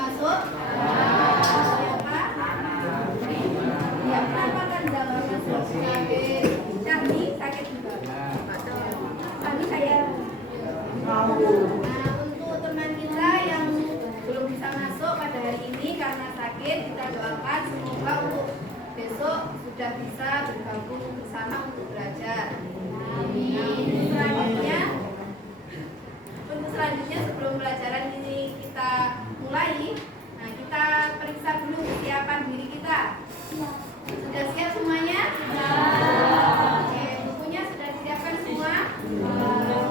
masuk? Siapa? Ya, kenapa kan tidak masuk? Kami sakit juga. Kami saya. Nah, untuk teman kita yang belum bisa masuk pada hari ini karena sakit, kita doakan semoga untuk besok sudah bisa bergabung bersama untuk belajar. Amin. Selanjutnya sebelum pelajaran ini kita mulai, nah kita periksa dulu kesiapan diri kita. Sudah siap semuanya? Oke, bukunya sudah disiapkan semua?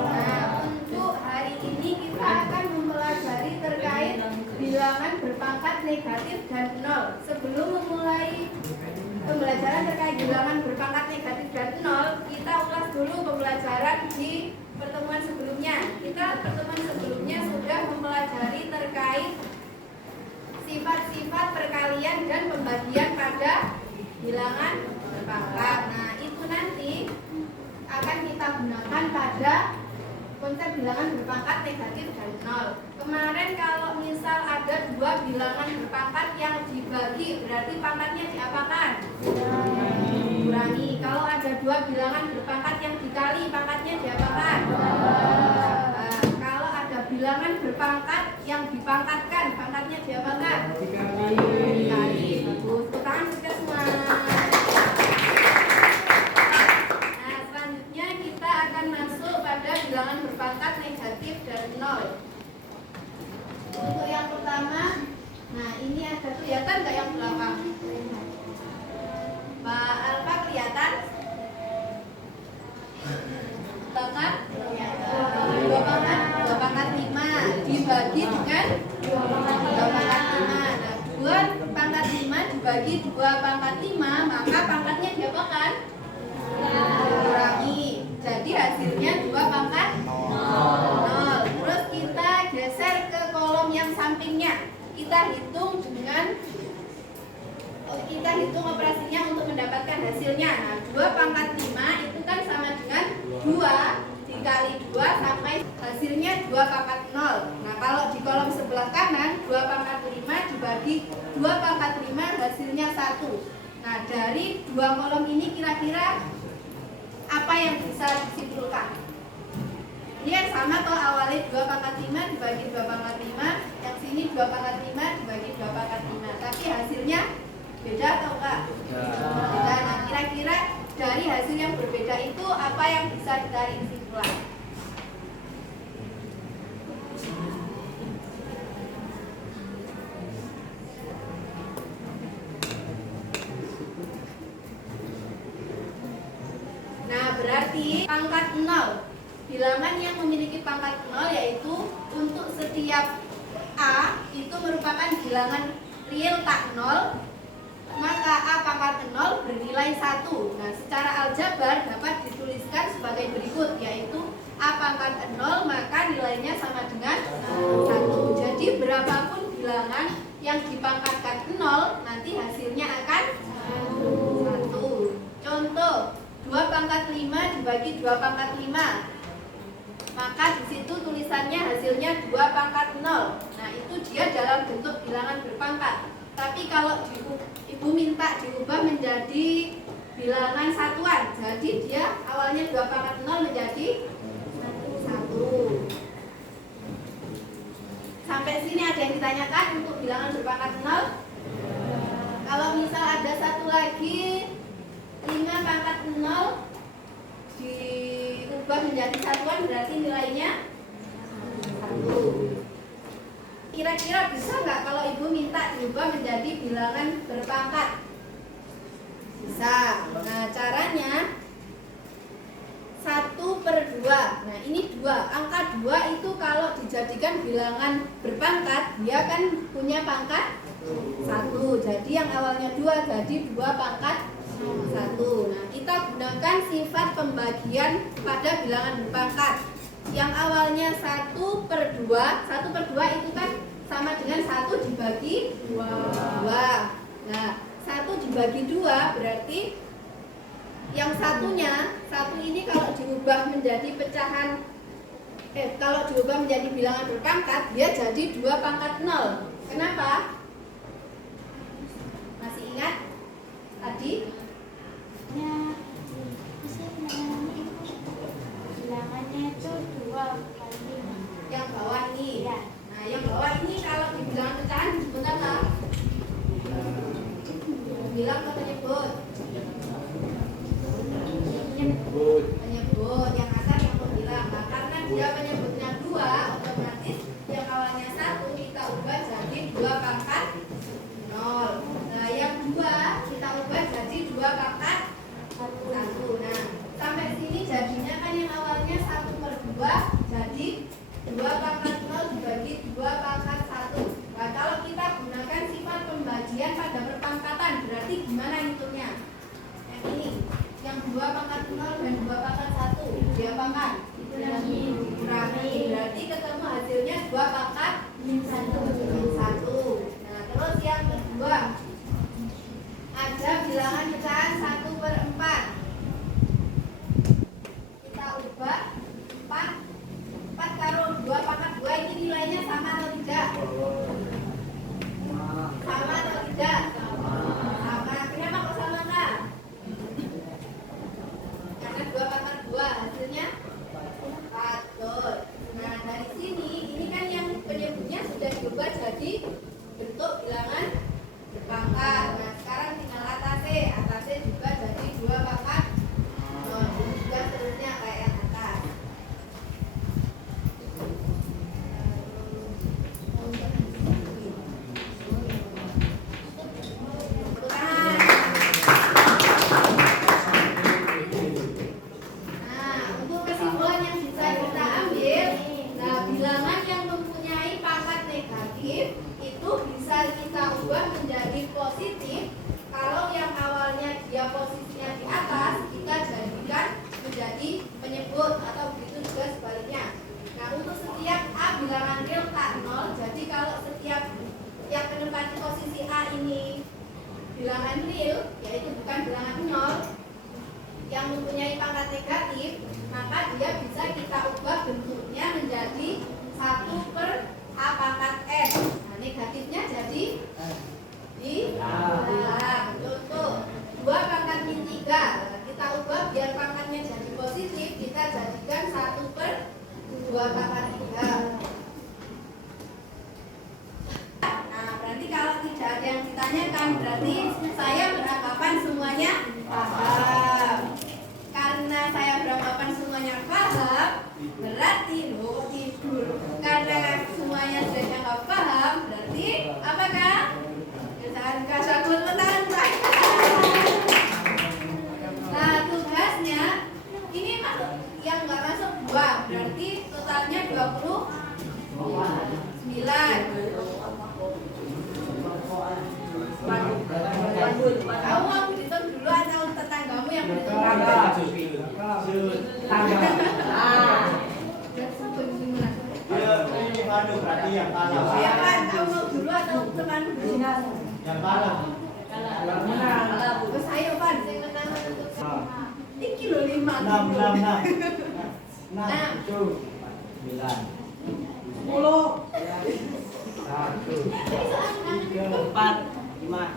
Nah, untuk hari ini kita akan mempelajari terkait bilangan berpangkat negatif dan nol. Sebelum memulai pembelajaran terkait bilangan berpangkat negatif dan nol, kita ulas dulu pembelajaran di pertemuan sebelumnya. Kita pertemuan sebelumnya sudah mempelajari terkait sifat-sifat perkalian dan pembagian pada bilangan berpangkat. Nah, itu nanti akan kita gunakan pada konsep bilangan berpangkat negatif dan nol. Kemarin kalau misal ada dua bilangan berpangkat yang dibagi, berarti pangkatnya diapakan? Kurangi. Kalau ada dua bilangan berpangkat yang dikali, pangkatnya diapakan? Kalau ada bilangan berpangkat yang dipangkatkan, pangkatnya diapakan? Dikali. Bagus. Tepuk tangan kita semua. Nah, selanjutnya kita akan masuk pada bilangan berpangkat negatif dan nol. Untuk yang pertama, nah ini ada kelihatan nggak yang belakang? Pak Alfa kelihatan? Belakang? Dua pangkat 5 dibagi dengan 2 pangkat 5. Nah, 2 pangkat 5 dibagi 2 pangkat 5, maka pangkatnya diapakan? Kurangi. Jadi hasilnya 2 pangkat 0. Terus kita geser ke kolom yang sampingnya. Kita hitung operasinya untuk mendapatkan hasilnya. Nah, 2 pangkat 5 itu kan sama dengan 2 dikali 2 sampai hasilnya 2 pangkat 0. Nah, kalau di kolom sebelah kanan 2 pangkat 5 dibagi 2 pangkat 5 hasilnya 1. Nah, dari dua kolom ini kira-kira apa yang bisa disimpulkan? Ini yang sama toh, awalnya 2 pangkat 5 dibagi 2 pangkat 5, yang sini 2 pangkat 5 dibagi 2 pangkat 5. Tapi hasilnya beda atau enggak? Beda. Nah, kira-kira dari hasil yang berbeda itu apa yang bisa ditarik kesimpulan? Nah, berarti pangkat 0. Bilangan yang memiliki pangkat 0 yaitu untuk setiap A itu merupakan bilangan real tak 0, maka A pangkat 0 bernilai 1. Nah, secara aljabar dapat dituliskan sebagai berikut, yaitu A pangkat 0 maka nilainya sama dengan 1. Jadi berapapun bilangan yang dipangkatkan 0 nanti hasilnya akan 1. Contoh, 2 pangkat 5 dibagi 2 pangkat 5. Maka di situ tulisannya hasilnya 2 pangkat 0. Nah, itu dia dalam bentuk bilangan berpangkat. Tapi kalau ibu minta diubah menjadi bilangan satuan, jadi dia awalnya 2 pangkat 0 menjadi 1. Sampai sini ada yang ditanyakan untuk bilangan berpangkat 0? Kalau misal ada satu lagi 5 pangkat 0 diubah menjadi satuan, berarti nilainya 1. Kira-kira bisa nggak kalau ibu minta diubah menjadi bilangan berpangkat? Bisa. Nah, caranya 1/2. Nah, ini 2. Angka 2 itu kalau dijadikan bilangan berpangkat, dia kan punya pangkat 1. Jadi yang awalnya 2 jadi 2 pangkat 1. Nah, kita gunakan sifat pembagian pada bilangan berpangkat. Yang awalnya 1/2. 1/2 itu kan sama dengan 1 dibagi 2. Nah, 1 dibagi 2 berarti yang satunya, 1 ini kalau diubah menjadi pecahan kalau diubah menjadi bilangan berpangkat, dia jadi 2 pangkat 0. Kenapa? Masih ingat tadi? Ya, bilangannya itu 2 kali 5. Yang bawah ini. Ya. Nah, yang bawah ini kalau dibilang pecahan disebut apa? Bilang atau penyebut? Penyebut. Yang atas yang pembilang. Nah, karena dia penyebutnya 2, otomatis yang awalnya 1 kita ubah jadi 2 pangkat 0. Nah, yang 2 kita ubah jadi 2 pangkat 1. Nah, sampai sini jadinya kan yang awalnya 1/2 jadi 2 pangkat 0 dibagi 2 pangkat 1. Nah, kalau kita gunakan sifat pembagian pada perpangkatan, berarti gimana hitungnya? Yang ini, yang 2 pangkat 0 dan 2 pangkat 1 diapakan? Dikurangi. Berarti ketemu hasilnya 2 pangkat 1. Nah, terus yang kedua, ada bilangan pecahan 1/4. Kita ubah 4 karo 2 pangkat 2 ini nilainya sama atau tidak? Sama atau tidak? Sama. Kenapa kok sama, Kak? Karena 2 pangkat 2 hasilnya 4. Nah, dari sini ini kan yang penyebutnya sudah diubah jadi bentuk bilangan berpangkat. Nah, sekarang tinggal atasnya juga jadi 2 pangkat 0. Ini juga seterusnya kayak yang atas. Nah, untuk kesimpulan yang bisa kita ambil, nah bilangan yang mempunyai pangkat negatif itu bisa kita ubah menjadi positif. Kalau yang awalnya dia posisinya di atas, kita jadikan menjadi penyebut, atau begitu juga sebaliknya. Nah, untuk setiap A bilangan real tak 0, jadi kalau setiap yang menempati posisi A ini bilangan real, yaitu bukan bilangan 0, yang mempunyai pangkat negatif, maka dia bisa kita ubah bentuknya menjadi 1/A pangkat n. Nah, negatifnya jadi dibilang. Contoh 2 pangkat min 3, kita ubah biar pangkatnya jadi positif, kita jadikan 1/2 pangkat 3. Nah, berarti kalau tidak ada yang ditanyakan, berarti saya beranggapan semuanya paham. Karena saya beranggapan semuanya paham, berarti tidur. Karena semuanya sudah dianggap paham, berarti apakah? Jangan kasih tangan saya. Nah, tugasnya ini masuk, yang nggak masuk 2, berarti totalnya 29. Kamu mau berhitung dulu atau tetanggamu yang berhitung? Berarti yang kalah. Ya kan, kamu mau dulu atau temanmu dulu? Yang kalah. Terus ayo Pan, yang menang menentukan. Iki lho 5. 6. 9. 10 1 4 5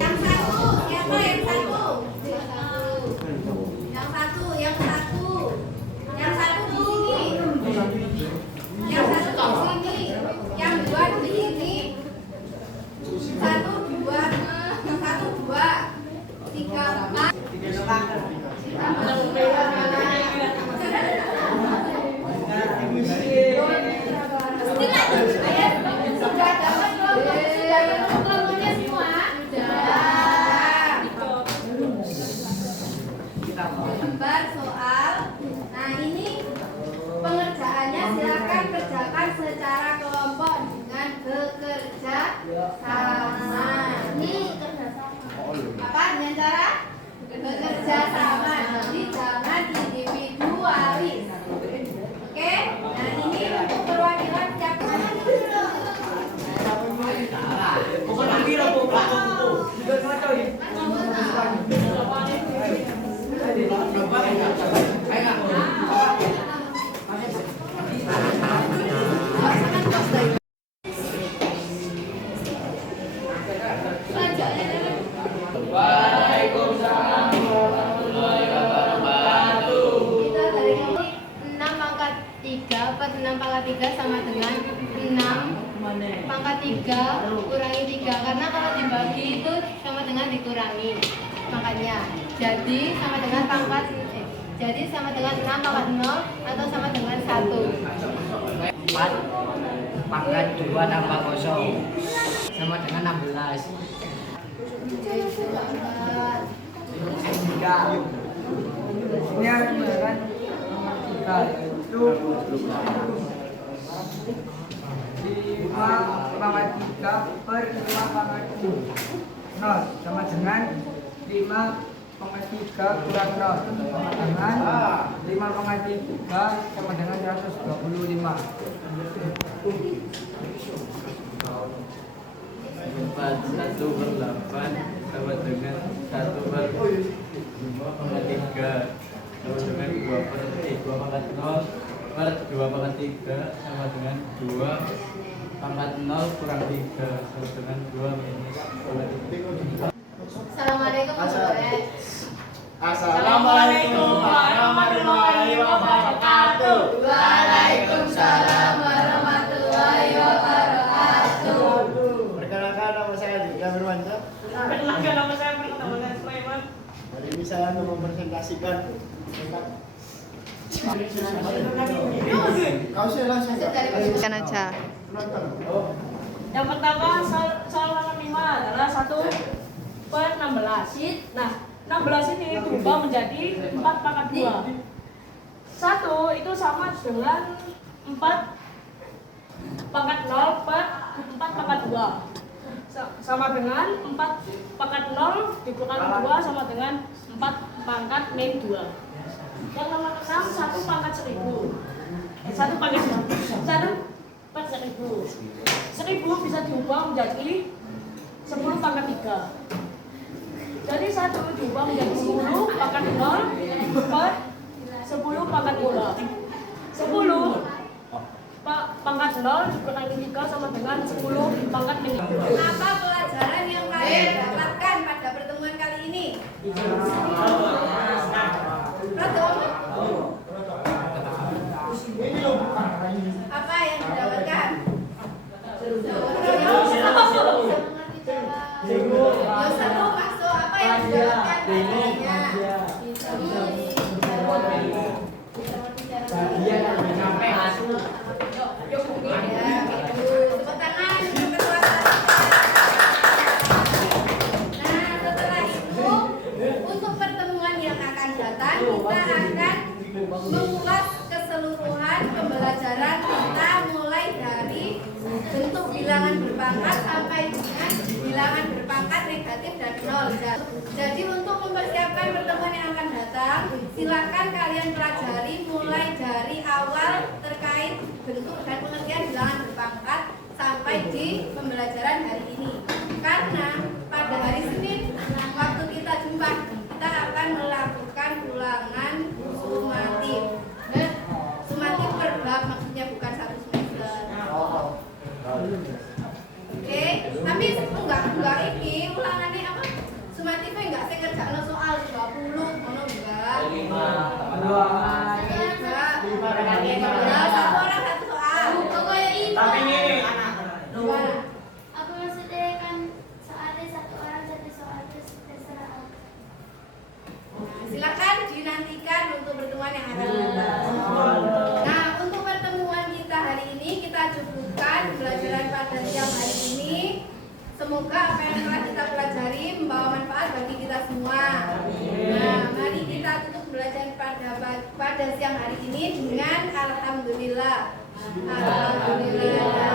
Yang satu, siapa yang satu? Yang satu, yang satu. Yang satu di sini. Yang satu di sini. Yang 2 di sini. 1, 2, 1, 2, 3, 4. pangkat 3 kurangi 3, karena kalau dibagi itu sama dengan dikurangi. Makanya jadi sama dengan 6 pangkat 0 atau sama dengan 1. 4 pangkat 2 tambah 0 sama dengan 16. Ini adalah tiga itu 5 pangkat 3 per 5 pangkat 0 sama dengan 5 pangkat 3 kurang 0 sama dengan 5 pangkat 3 sama dengan 125. 1/8 sama dengan 1/5/3 sama dengan 2/0 per 2/3 sama dengan 2/0 kurang 3 sama dengan 2 - 3. Assalamualaikum warahmatullahi. Assalamualaikum warahmatullahi wabarakatuh. Waalaikumsalam warahmatullahi wabarakatuh. Perkenalkan, nama saya Dika Berwansa. Perkenalkan, nama saya Perkenalkan Sulaiman. Hari ini saya akan mempresentasikan tentang kau sih langsung Kan aja. Oh, Yang pertama, soal nomor 5 adalah 1/16. Nah, 16 ini berubah menjadi 4 pangkat 2. 1 itu sama dengan 4 pangkat 0 per 4 pangkat 2. Sama dengan 4 pangkat 0 dikurangi 2 sama dengan 4 pangkat min 2. Yang nomor 6, 1 pangkat 1000. 1 pangkat 1000. 1000 bisa diubah menjadi 10 pangkat 3. Jadi 1 diubah menjadi 10 pangkat 0 per 10 pangkat 2. 10 pangkat 0 dikurangi 3 sama dengan 10 pangkat min 2. Apa pelajaran yang kalian dapatkan pada pertemuan kali ini? Apa yang didapatkan? Satu masuk, apa yang didapatkan adanya? Tepuk tangan untuk ketua. Nah, setelah itu untuk pertemuan yang akan datang kita akan mengulas keseluruhan pembelajaran kita mulai dari bentuk bilangan berpangkat sampai dengan bilangan berpangkat negatif dan 0. Jadi untuk mempersiapkan pertemuan yang akan datang, silakan kalian pelajari mulai dari awal terkait bentuk dan pengertian bilangan berpangkat sampai di pembelajaran hari ini. Karena pada hari Senin waktu kita jumpa, kita akan melakukan ulangan sumatif. Sumatif per bab, maksudnya bukan satu semester. Oke, tapi enggak ini ulangannya apa? Sumatifnya enggak saya ngerjakan soal 20, ngono enggak? Enggak, satu orang satu soal. Pokoknya itu. Tapi ini anak. Gimana? Aku maksudnya kan soalnya satu orang satu soal terus terserah. Nah, silakan dinantikan untuk pertemuan yang akan datang. Nah, untuk pertemuan kita hari ini kita cukupkan pembelajaran pada siang hari ini. Semoga apa yang telah kita pelajari membawa manfaat bagi kita semua. Nah, mari kita tutup belajar pada siang hari ini dengan alhamdulillah. Alhamdulillah.